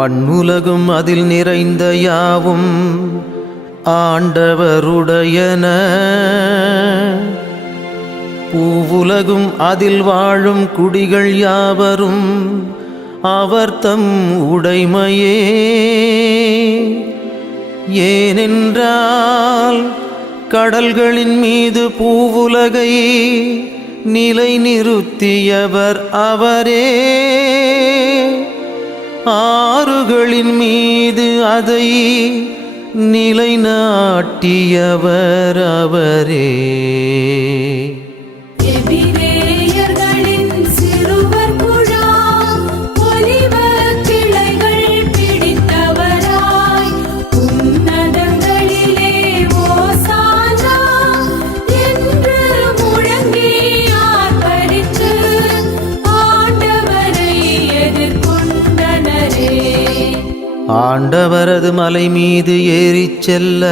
மண்ணுலகும் அதில் நிறைந்த யாவும் ஆண்டவருடையன. பூவுலகும் அதில் வாழும் குடிகள் யாவரும் அவர் தம் உடைமையே. ஏனென்றால் கடல்களின் மீது பூவுலகை நிலை நிறுத்தியவர் அவரே, ஆறுகளின் மீது அதை நிலைநாட்டியவர் அவரே. ஆண்டவரது மலை மீது ஏறிச் செல்ல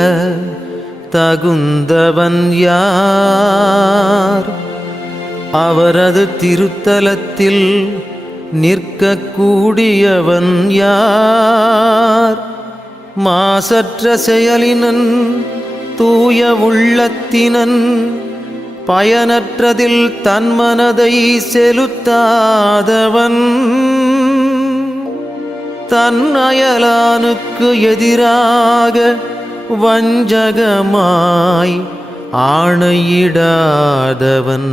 தகுந்தவன் யார்? அவரது திருத்தலத்தில் நிற்கக்கூடியவன் யார்? மாசற்ற செயலினன், தூய உள்ளத்தினன், பயனற்றதில் தன் மனதை செலுத்தாதவன், தன் அயலானுக்கு எதிராக வஞ்சகமாய் ஆணையிடாதவன்.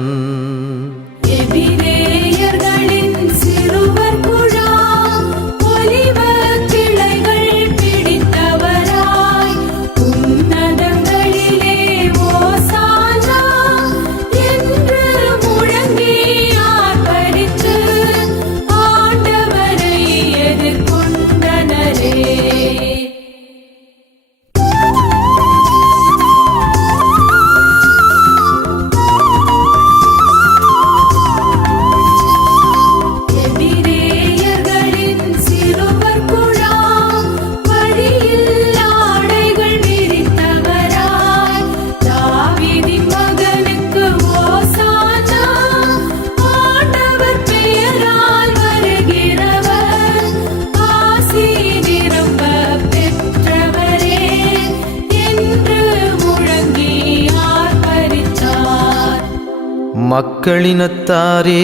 மக்களினத்தாரே,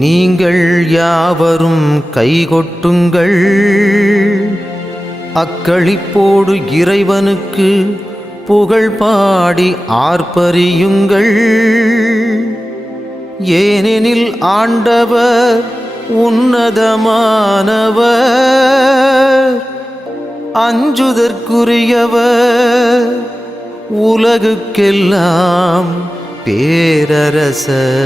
நீங்கள் யாவரும் கைகொட்டுங்கள், அக்களிப்போடு இறைவனுக்கு புகழ் பாடி ஆர்ப்பரியுங்கள். ஏனெனில் ஆண்டவர் உன்னதமானவர், அஞ்சுதற்குரியவர், உலகுக்கெல்லாம் பேரரசர்.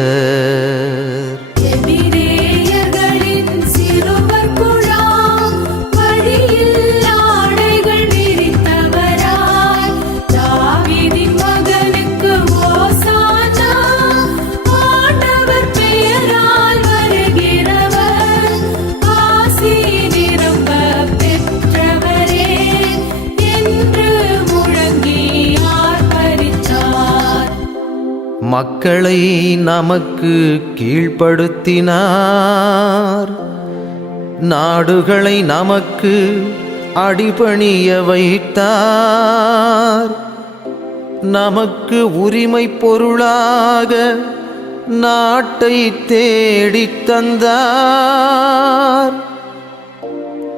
மக்களை நமக்கு கீழ்ப்படுத்தினார், நாடுகளை நமக்கு அடிபணிய வைத்தார். நமக்கு உரிமை பொருளாக நாட்டை தேடித் தந்தார்.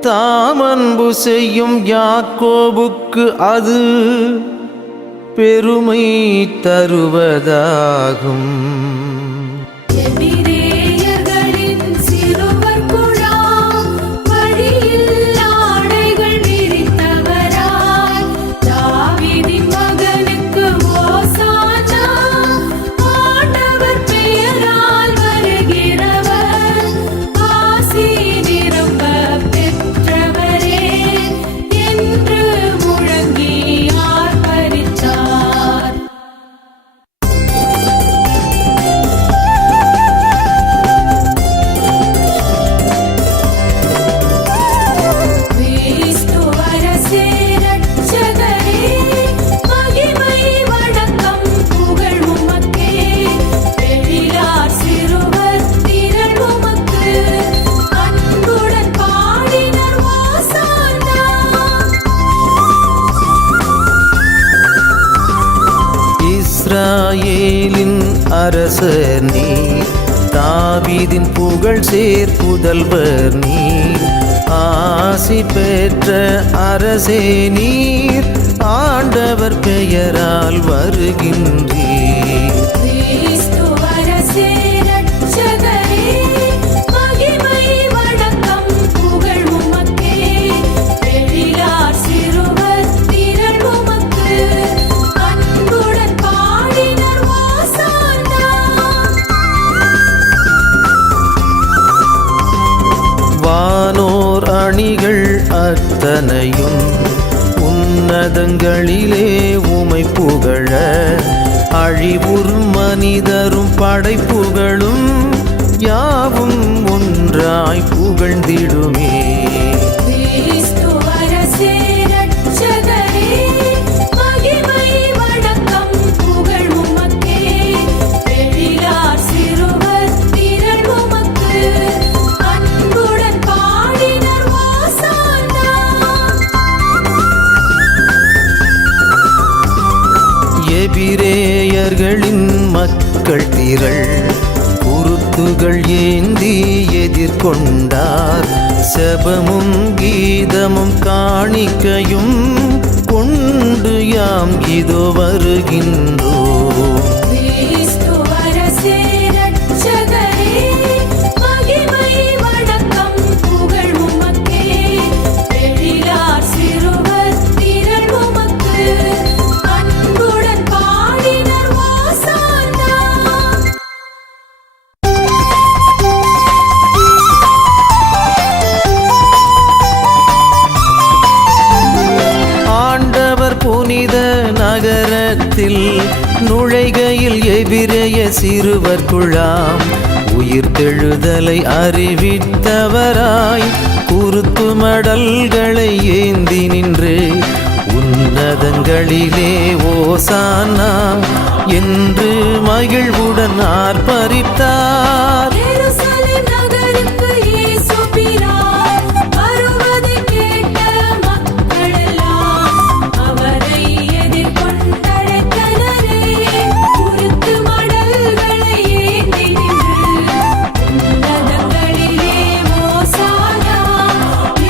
தாமன்பு செய்யும் யாக்கோபுக்கு அது பெருமை தருவதாகும். இஸ்ரவேலின் அரசர் நீர், தாவீதின் புகழ் சேர் புதல்வர் நீர், ஆசி பெற்ற அரசே நீர், ஆண்டவர் பெயரால் வருகின்றீர். கிறிஸ்து அரசே இரட்சகரே, மகிமை வணக்கம் புகழ் உமக்கே, எழிலார் சிறுவர் திரள் உமக்கு, அன்புடன் பாடினர் ஓசானா. வானோர் அணிகள் அத்தனையும் உன்னதங்களிலே உமை புகழ, அழிவுறும் மனிதரும் படைப்புகளும் யாவும் ஒன்றாய் புகழ்ந்திடுமே. கிறிஸ்து அரசே இரட்சகரே, மகிமை வணக்கம் புகழ் உமக்கே, எழிலார் சிறுவர் திரள் உமக்கு, அன்புடன் பாடினர் ஓசானா. எபிரேயர்களின் மக்கள் திரள் குருத்துகள் ஏந்தி எதிர்கொண்டார், செபமும் கீதமும் காணிக்கையும் கொண்டு யாம் இதோ வருகின்றோம். கிறிஸ்து அரசே இரட்சகரே, மகிமை வணக்கம் புகழ் உமக்கே, எழிலார் சிறுவர் திரள் உமக்கு, அன்புடன் பாடினர் ஓசானா. ஆண்டவர் புனித நகரத்தில் நுழைகையில் எபிரேய சிறுவர் குழாம் உயிர்த்தெழுதலை அறிவித்தவராய் குருத்து மடல்களை ஏந்தி நின்று உன்னதங்களிலே ஓசானா என்று மகிழ்வுடன் ஆர்ப்பரித்தார். எருசலேம் நகருக்கு இயேசு பிரான் வருவதைக் கேட்ட மக்களெல்லாம் அவரை எதிர்கொண்டழைத்தனரே, குருத்து மடல்களை ஏந்தி நின்று உன்னதங்களிலே ஓசானா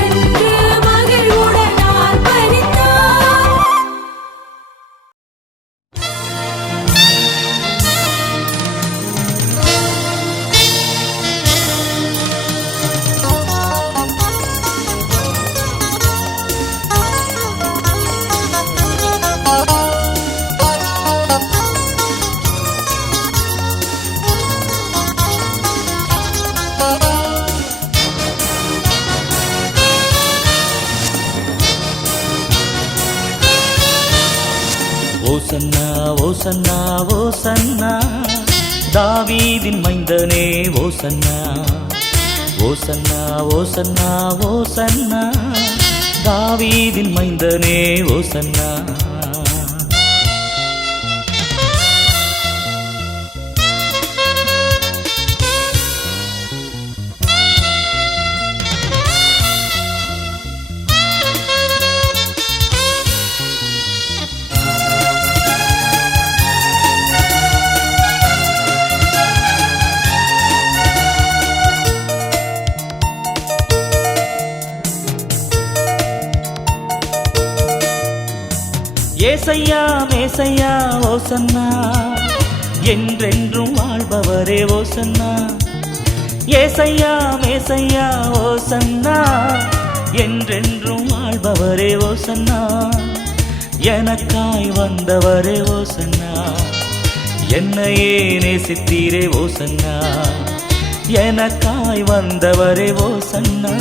என்று மகிழ்வுடன் ஆர்ப்பரித்தார். ஓசன்னா ஓசன்னா ஓசன்னா, தாவீதின் மைந்தனே ஓசன்னா. ஓசன்னா ஓசன்னா ஓசன்னா, தாவீதின் மைந்தனே ஓசன்னா. ஏசையா மேசையா ஓசன்னா, என்றென்றும் வாழ்பவரே ஓசன்னா. ஏசையா மேசையா ஓசன்னா, என்றென்றும் வாழ்பவரே ஓசன்னா. எனக்காய் வந்தவரே ஓசன்னா, என்னையே நேசித்தீரே ஓசன்னா. எனக்காய் வந்தவரே ஓசன்னா,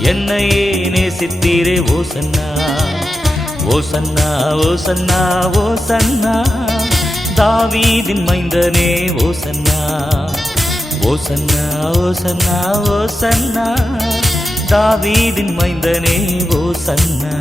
என்னையே நேசித்தீரே ஓசன்னா. ஓசன்னா ஓசன்னா ஓசன்னா, தாவீதின் மைந்தனே ஓசன்னா. ஓசன்னா ஓசன்னா ஓசன்னா, தாவீதின் மைந்தனே ஓசன்னா.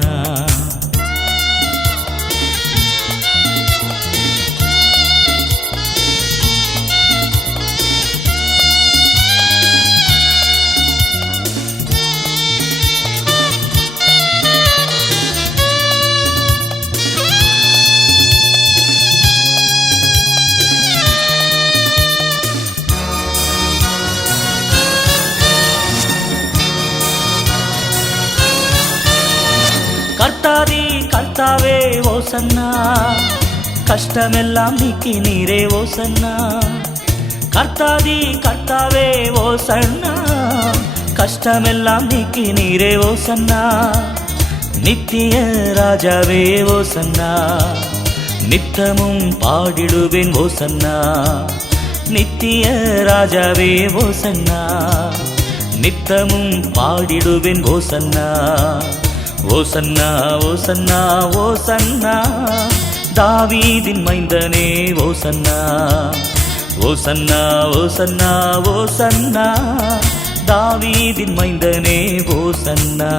ஓசன்னா கஷ்டமெல்லாம் நீக்கி நீரே ஓசன்னா கர்த்தாதி கர்த்தாவே ஓசன்னா கஷ்டமெல்லாம் நீக்கி நீரே ஓசன்னா நித்திய ராஜாவே ஓசன்னா நித்தமும் பாடிடுவேன் ஓசன்னா நித்திய ராஜாவே ஓசன்னா நித்தமும் பாடிடுவேன் ஓசன்னா ஓசன்னா ஓசன்னா ஓசன்னா தாவீதின் மைந்தனே ஓசன்னா ஓசன்னா ஓசன்னா ஓசன்னா தாவீதின் மைந்தனே ஓசன்னா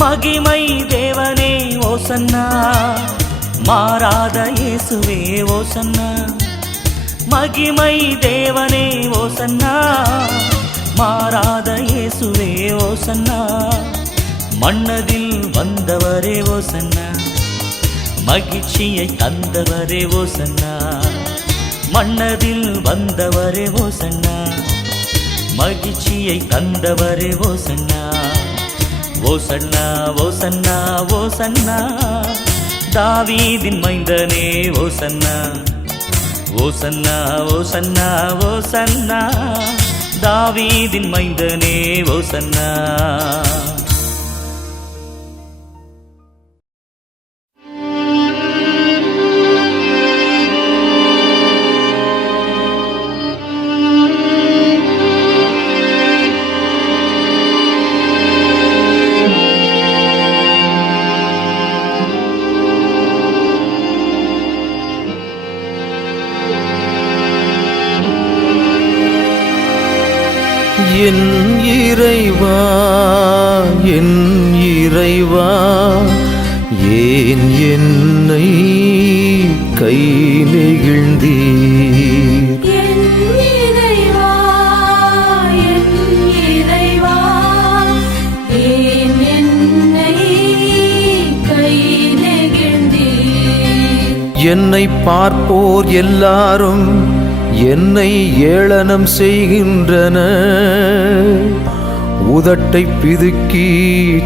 மகிமை தேவனே ஓசன்னா மாறாத இயேசுவே ஓசன்னா மகிமை தேவனே ஓசன்னா மாறாத இயேசுவே ஓசன்னா மன்னதில் வந்தவரே ஓசன்னா மகிழ்ச்சியை தந்தவரே ஓசன்னா மன்னதில் வந்தவரே ஓசன்னா மகிழ்ச்சியை தந்தவரே ஓசன்னா ஓசன்னா ஓசன்னா ஓசன்னா தாவீதின் மைந்தனே ஓசன்னா ஓசன்னா ஓசன்னா ஓசன்னா தாவீதின் மைந்தனே ஓசன்னா என் இறைவா என் இறைவா ஏன் என்னை கை நெகிழ்ந்தீர் என் இறைவா என் இறைவா ஏன் என்னை கை நெகிழ்ந்தீர் என்னை பார்ப்போர் எல்லாரும் என்னை ஏளனம் செய்கின்றன உதட்டை பிதுக்கி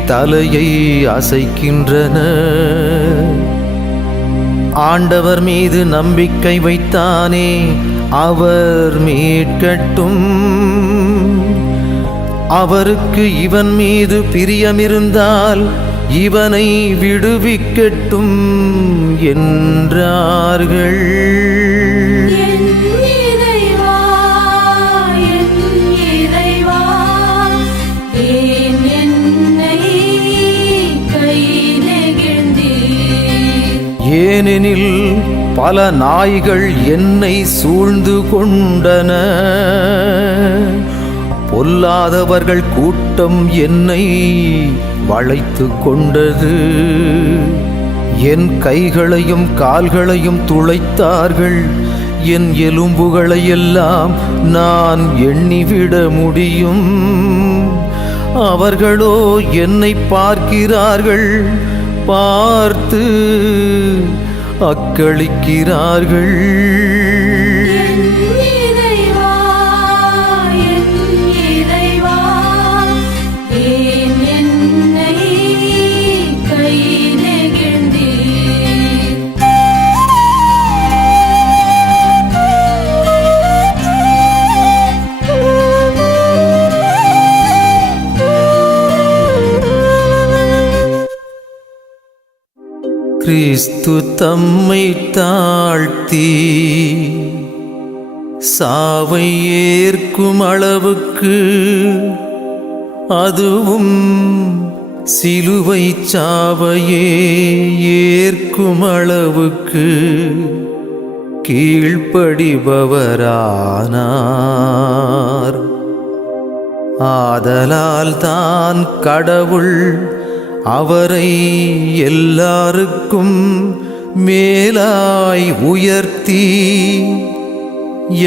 தலையை அசைக்கின்றன ஆண்டவர் மீது நம்பிக்கை வைத்தானே அவர் மீட்கட்டும் அவருக்கு இவன் மீது பிரியமிருந்தால் இவனை விடுவிக்கட்டும் என்றார்கள் ஏனெனில் பல நாய்கள் என்னை சூழ்ந்து கொண்டன பொல்லாதவர்கள் கூட்டம் என்னை வளைத்து கொண்டது என் கைகளையும் கால்களையும் துளைத்தார்கள் என் எலும்புகளை எல்லாம் நான் எண்ணிவிட முடியும் அவர்களோ என்னை பார்க்கிறார்கள் பார்த்து அக்களிக்கிறார்கள் கிறிஸ்து தம்மை தாழ்த்தி சாவை ஏற்கும் அளவுக்கு அதுவும் சிலுவை சாவையே ஏற்கும் அளவுக்கு கீழ்ப்படிபவரானார் ஆதலால் தான் கடவுள் அவரை எல்லாருக்கும் மேலாய் உயர்த்தி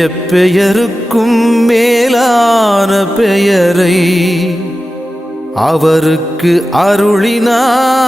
எப்பெயருக்கும் மேலான பெயரை அவருக்கு அருளினார்.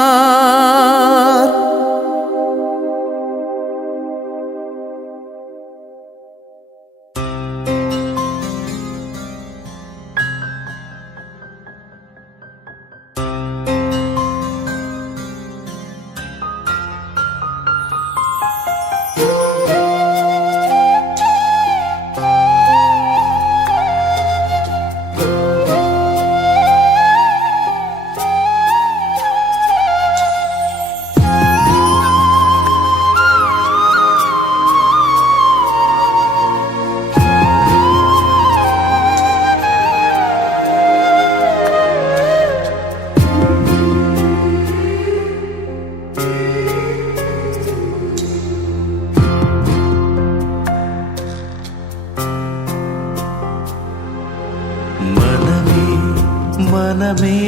மனமே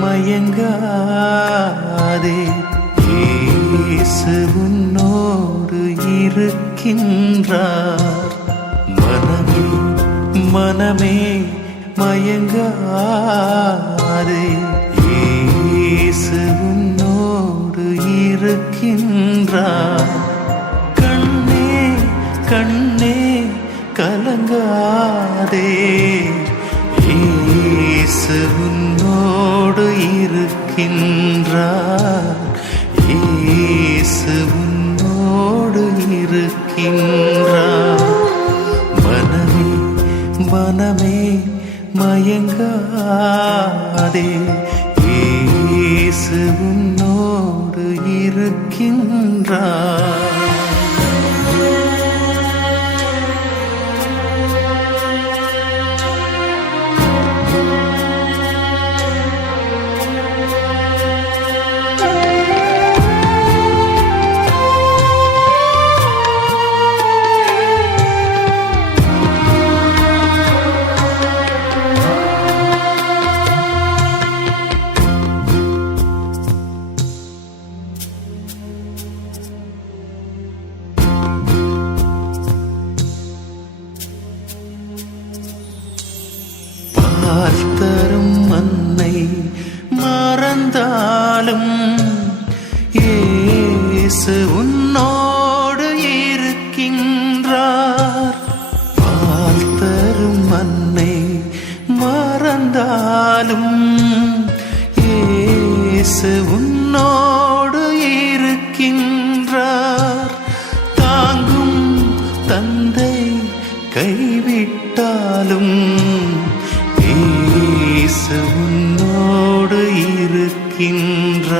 மயங்காதே, இயேசு உன்னோடு இருக்கின்றார். மனமே மயங்காதே, இயேசு உன்னோடு இருக்கின்றார். கண்ணே கண்ணே கலங்காதே, இயேசு உன்னோடு இருக்கின்றார். இயேசு உன்னோடு இருக்கின்றார். மனமே மயங்காதே, இயேசு உன்னோடு இருக்கின்றார். பார்த்தரும் மன்னை மறந்தாலும் இயேசு உன்னோடு இருக்கின்றார். பார்த்தரும் மன்னை மறந்தாலும் இயேசு உன்னோடு இருக்கின்றார். தாங்கும் தந்தை கைவிட்டாலும் இயேசு உன்னோடு இருக்கின்றார்.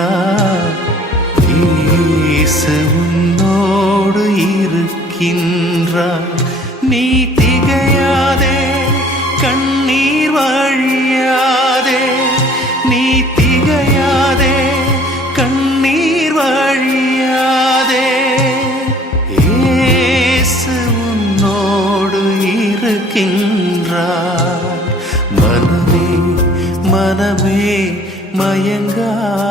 இயேசு உன்னோடு இருக்கின்றார். நீ திகையாதே, கண்ணீர் வழியாதே, நீ திகையாதே, கண்ணீர் வழியாதே, இயேசு உன்னோடு இருக்கின்றார். மனமே மயங்காதே,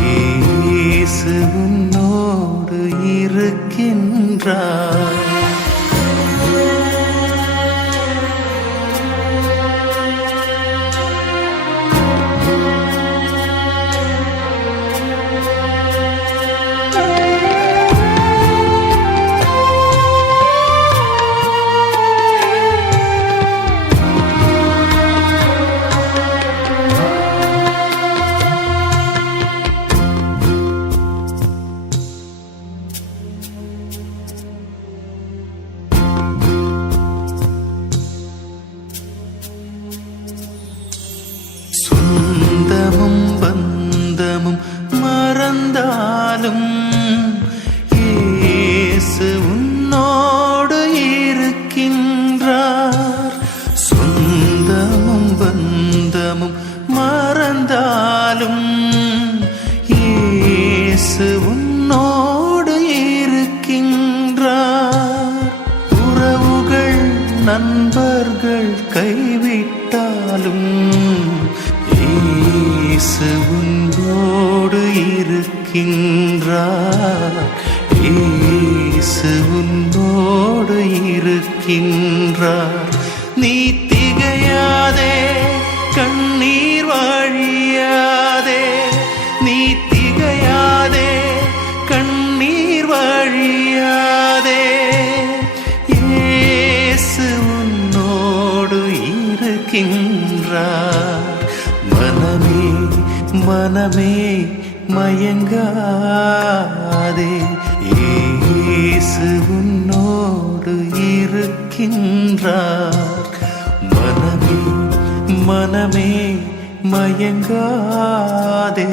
இயேசு உன்னோடு இருக்கின்றார். சொந்தமும் பந்தமும் மறந்தாலும் இயேசு உன்னோடு இருக்கின்றார். சொந்தமும் பந்தமும் மறந்தாலும் இயேசு உன்னோடு இருக்கின்றார். உறவுகள் நண்பர்கள் கைவிட்டாலும் இயேசு உன்னோடு இருக்கின்றார். இருக்கின்றார். இயேசு உன்னோடு இருக்கின்றார். நீ திகையாதே, கண்ணீர் வழியாதே. நீ திகையாதே, கண்ணீர் வழியாதே. இயேசு உன்னோடு இருக்கின்றார். மனமே மனமே மயங்காதே, இயேசு உன்னோடு இருக்கின்றார். மனமே மனமே மயங்காதே,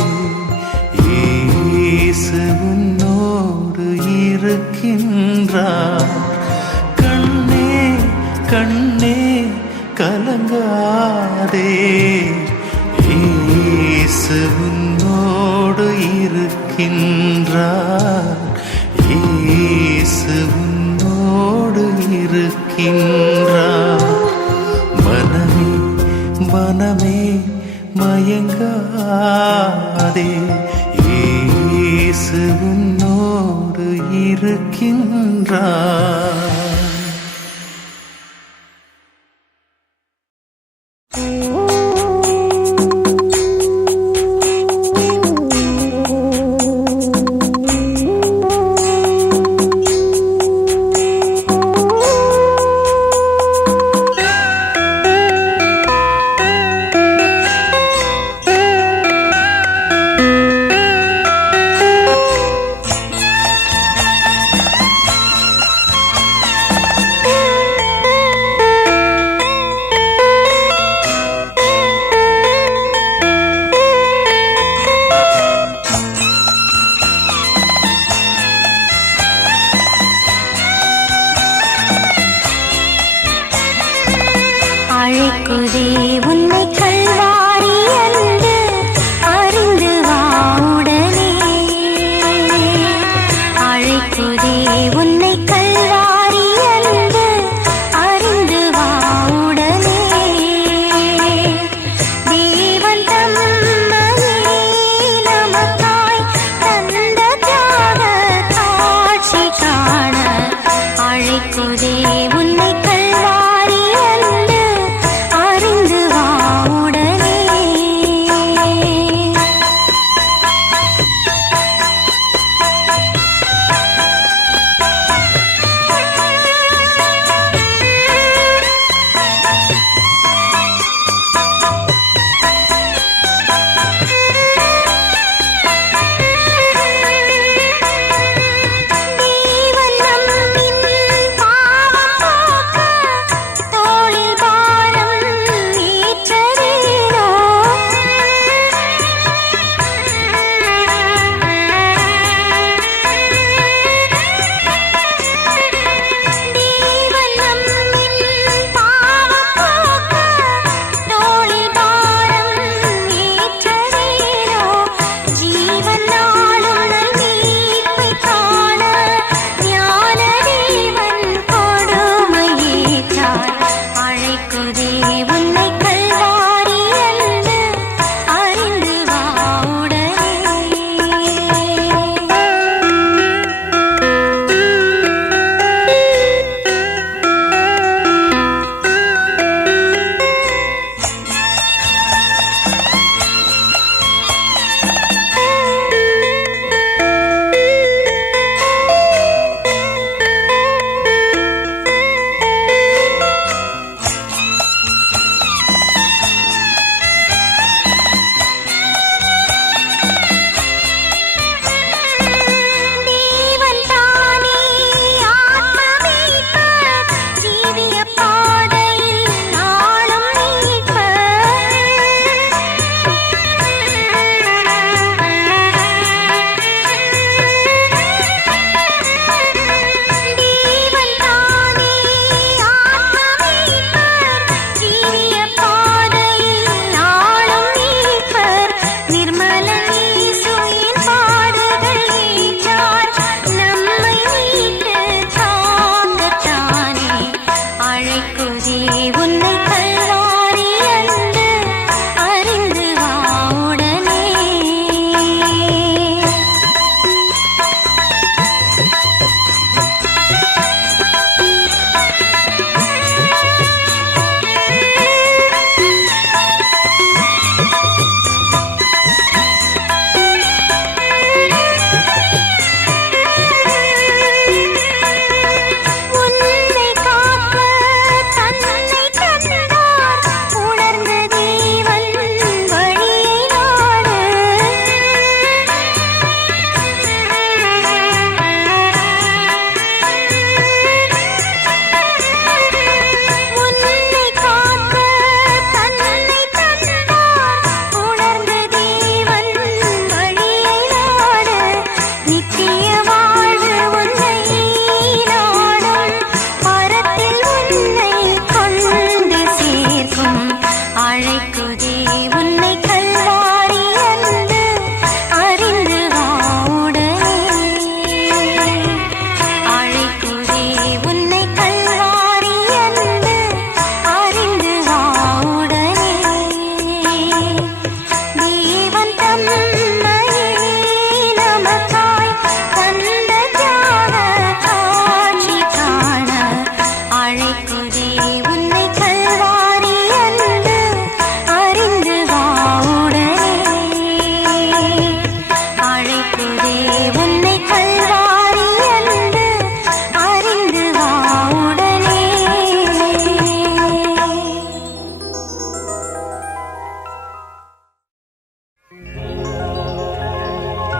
இயேசு உன்னோடு இருக்கின்றார். கண்ணே கண்ணே கலங்காதே, இயேசு உன்னோடு இருக்கின்றார். இயேசு உன்னோடு இருக்கின்றார். மனமே மனமே மயங்காதே, இயேசு உன்னோடு இருக்கின்றார். அழைக்குதே உன்னை கல்வாரி அன்று அறிந்து வா உடனே. அழைக்குதே உன்னை கல்வாரி அன்று அறிந்து வா உடனே. தேவன் தம்மனே நமக்காய் தந்த தியாக காட்சி காண அழைக்குதே உன்னை கல்வாரி அன்று அறிந்து வா உடனே. தேவன் நம்மின் பாவம்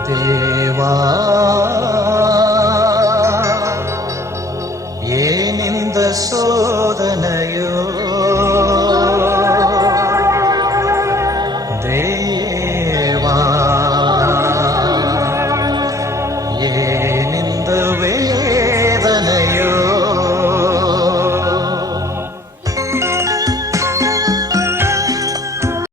தேவா